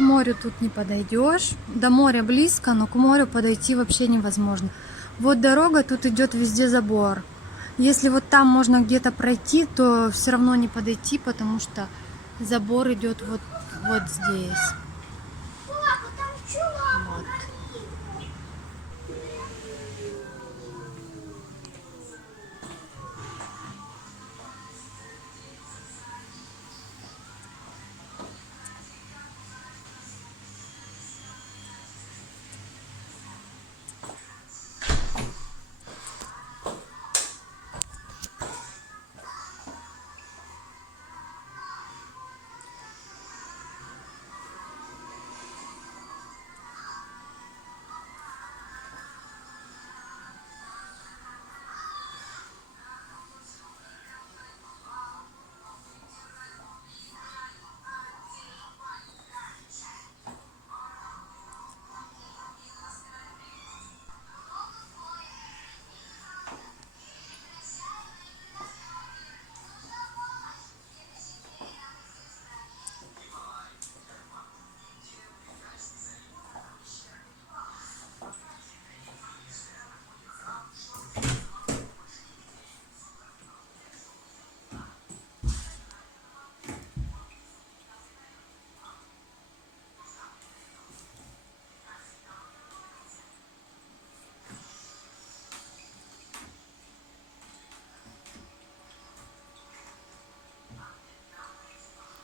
к морю тут не подойдешь. До моря близко, но к морю подойти вообще невозможно. Вот дорога, тут идет везде забор. Если вот там можно где-то пройти, то все равно не подойти, потому что забор идет вот здесь. Вот.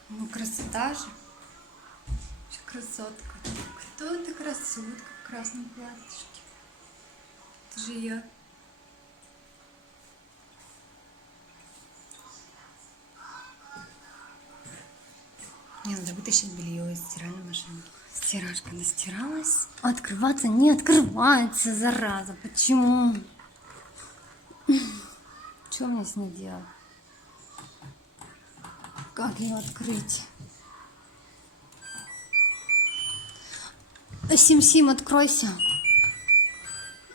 Ну, красота же. Красотка. Кто эта красотка в красном платьишке? Это же я. Мне надо вытащить белье из стиральной машины. Стиражка настиралась. Открываться не открывается, зараза. Почему? Что мне с ней делать? Как ее открыть? Сим-Сим, откройся.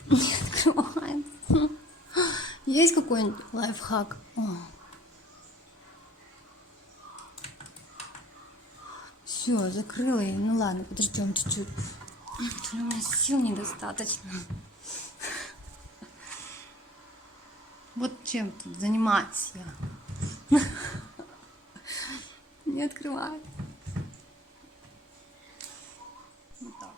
Не открывается. Есть какой-нибудь лайфхак? Все, закрыла ее. Ну ладно, подождем чуть-чуть. У меня сил недостаточно. Вот чем тут заниматься я. Не открывай. Вот так.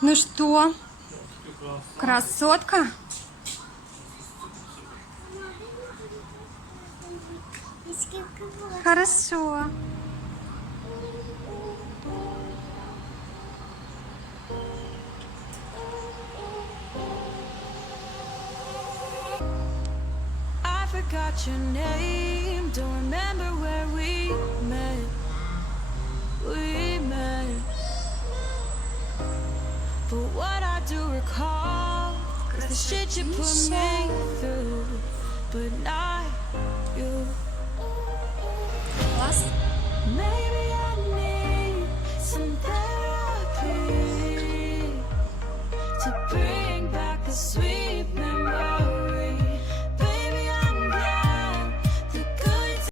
Ну что, красотка? Хорошо. I forgot your name, don't remember where we met. But what I do recall is the shit you put me through, but not you. Класс. Maybe I need some therapy to bring back the sweet.